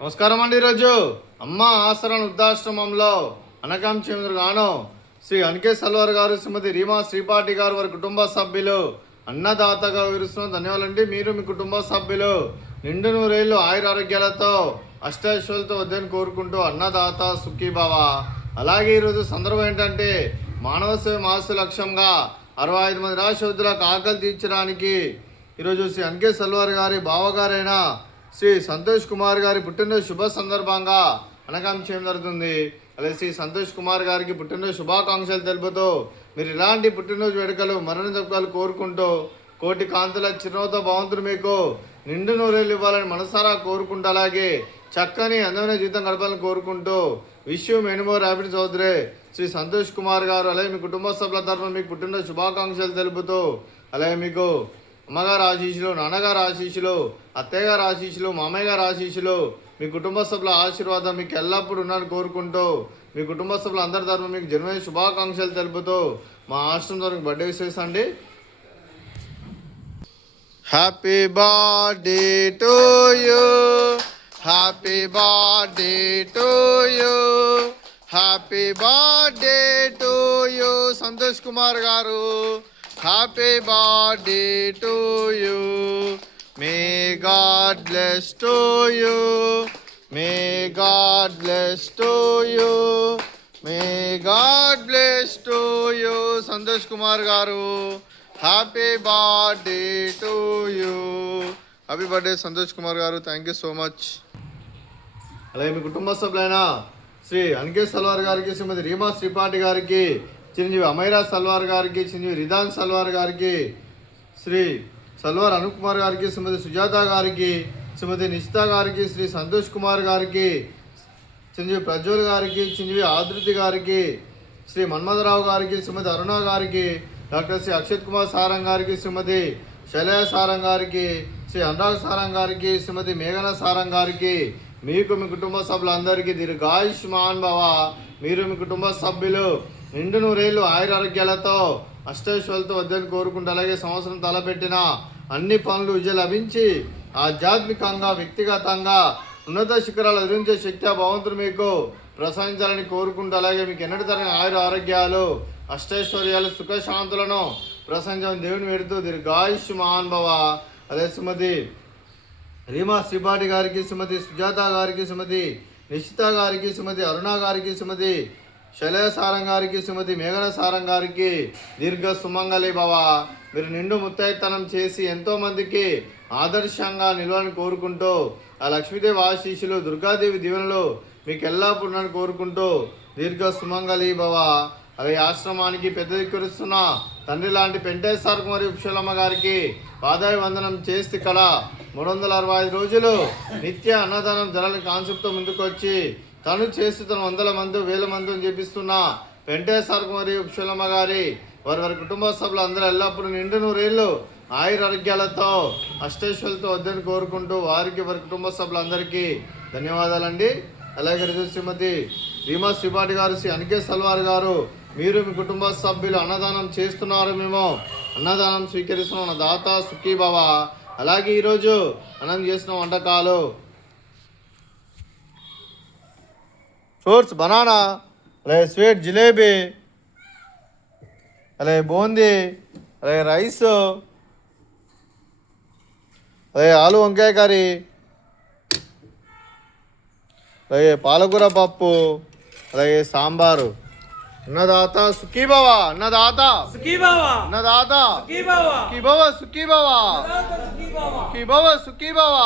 నమస్కారం అండి. ఈరోజు అమ్మ ఆసరణ వృద్ధాశ్రమంలో అనకాంక్షగాను శ్రీ అనికే సల్వార్ గారు, శ్రీమతి రీమా శ్రీపాటి గారు, వారి కుటుంబ సభ్యులు అన్నదాతగా విరుస్తున్న ధన్యవాదాలండి. మీరు మీ కుటుంబ సభ్యులు నిండు నూరేళ్లు ఆయురారోగ్యాలతో అష్టైశ్వర్యాలతో వద్దని కోరుకుంటూ అన్నదాత సుఖీభవ. అలాగే ఈరోజు సందర్భం ఏంటంటే మానవ సేవ మాసు లక్ష్యంగా 65 మంది రాష్ట్రవృద్ధులకు ఆకలి తీర్చడానికి ఈరోజు శ్రీ అనికే సల్వార్ గారి బావగారైన శ్రీ సంతోష్ కుమార్ గారి పుట్టినరోజు శుభ సందర్భంగా అనకాంక్ష జరుగుతుంది. అలాగే శ్రీ సంతోష్ కుమార్ గారికి పుట్టినరోజు శుభాకాంక్షలు తెలుపుతూ మీరు ఇలాంటి పుట్టినరోజు వేడుకలు మరణ జపకాలు కోరుకుంటూ కోటి కాంతుల చిరునవ్వుతో భగవంతుడు మీకు నిండు నూరేళ్ళు ఇవ్వాలని మనసారా కోరుకుంటూ అలాగే చక్కని అందమైన జీవితం గడపాలని కోరుకుంటూ wish you many more happy Chowdary Sri Santosh Kumar garu. అలాగే మీ కుటుంబ సభ్యుల తరఫున మీకు పుట్టినరోజు శుభాకాంక్షలు తెలుపుతూ అలాగే మీకు అమ్మగారు ఆశీస్సులు, నాన్నగారు ఆశీస్సులు, అత్తయ్య గారు ఆశీస్సులు, మామయ్య గారు ఆశీస్సులు, మీ కుటుంబ సభ్యుల ఆశీర్వాదం మీకు ఎల్లప్పుడూ ఉన్నారని కోరుకుంటూ మీ కుటుంబ సభ్యులు అందరి తరఫున మీకు జన్మదిన శుభాకాంక్షలు తెలుపుతూ మా ఆశ్రమం తరఫున బర్త్డే విషెస్ అండి. Happy birthday to you, happy birthday to you, happy birthday to you Santosh Kumar గారు. Happy birthday to you. May God bless to you. May God bless to you. May God bless to you. Santosh Kumar garu. Happy birthday to you. Happy birthday Santosh Kumar garu. Thank you so much. అలాగే మీ కుటుంబ సభ్యులైన శ్రీ అనికే సల్వార్ గారికి, శ్రీమతి రీమా శ్రీపాటి గారికి, చిరంజీవి అమైరా సల్వార్ గారికి, చిరంజీవి రిదాన్ సల్వార్ గారికి, శ్రీ సల్వార్ అనూప్ కుమార్ గారికి, శ్రీమతి సుజాత గారికి, శ్రీమతి నిషిత గారికి, శ్రీ సంతోష్ కుమార్ గారికి, చిరంజీవి ప్రజ్వల్ గారికి, చిరంజీవి ఆదృతి గారికి, శ్రీ మన్మథరావు గారికి, శ్రీమతి అరుణ గారికి, డాక్టర్ శ్రీ అక్షత్ కుమార్ సారంగ్ గారికి, శ్రీమతి శైలయ సారంగ్ గారికి, శ్రీ అనురాగ్ సారంగ్ గారికి, శ్రీమతి మేఘన సారంగ్ గారికి, మీకు మీ కుటుంబ సభ్యులందరికీ దీర్ఘాయుష్మాన్ భవ. మీరు మీ కుటుంబ సభ్యులు నిండు నూరేళ్లు ఆయురారోగ్యాలతో అష్టైశ్వర్యాలతో వద్దని కోరుకుంటూ అలాగే సంవత్సరం తలపెట్టిన అన్ని పనులు విజయం లభించి ఆధ్యాత్మికంగా వ్యక్తిగతంగా ఉన్నత శిఖరాలు ఎదిరించే శక్తి భగవంతుడు మీకు ప్రసాదించాలని కోరుకుంటూ అలాగే మీకు ఎన్నటి తరగని ఆరోగ్యాలు అష్టైశ్వర్యాలు సుఖశాంతులను ప్రసాదించాలని దేవుని వేడుతూ దీర్ఘాయుష్మాన్ భవ. అదే శ్రీమతి రీమా శ్రీపాటి గారికి, శ్రీమతి సుజాత గారికి, శ్రీమతి నిషిత గారికి, శ్రీమతి అరుణ గారికి, శ్రీమతి శైలయ సారంగ్ గారికి, శ్రీమతి మేఘన సారంగ్ గారికి దీర్ఘ సుమంగళి భవ. మీరు నిండు ముత్తైతనం చేసి ఎంతోమందికి ఆదర్శంగా నిలవాలని కోరుకుంటూ ఆ లక్ష్మీదేవి ఆశీస్సులు, దుర్గాదేవి దీవెనలు మీకు ఎల్లప్పుడూ ఉన్నారని కోరుకుంటూ దీర్ఘ సుమంగళి భవ. అలాగే ఆశ్రమానికి పెద్ద దిక్కురుస్తున్న తండ్రి లాంటి పెంటేశ్వర కుమారి ఉప్షలమ్మ గారికి పాదాయ వందనం చేస్తే ఇక్కడ 365 రోజులు నిత్య అన్నదానం జరగని కాన్సెప్ట్తో ముందుకు వచ్చి తను చేస్తూ తను 100 మంది 1000 మంది అని చెప్పిస్తున్న వెంకటేశ్వర కుమారి ఉప్షలమ్మ గారి వారి కుటుంబ సభ్యులు అందరూ ఎల్లప్పుడూ నిండు నూరేళ్లు ఆయురారోగ్యాలతో అష్టైశ్వర్యాలతో వద్దని కోరుకుంటూ వారికి వారి కుటుంబ సభ్యులందరికీ ధన్యవాదాలండి. అలాగే శ్రీమతి రీమా శ్రీపాటి గారు, శ్రీ అనికే సల్వార్ గారు, మీరు మీ కుటుంబ సభ్యులు అన్నదానం చేస్తున్నారు, మేము అన్నదానం స్వీకరిస్తున్నాం. దాత సుఖీభవ. అలాగే ఈరోజు అన్నం చేసిన వంటకాలు ఫ్రూట్స్ బనానా, అలాగే స్వీట్ జిలేబీ, అలాగే బూందీ, అలాగే రైస్, అలాగే ఆలు వంకాయ కర్రీ, అలాగే పాలకూర పప్పు, అలాగే సాంబారు. అన్నదాత సుఖీభవ. అన్నదాత సుఖీభవ. అన్నదాత సుఖీభవ. సుఖీభవ సుఖీభవ. సుఖీభవ సుఖీభవ.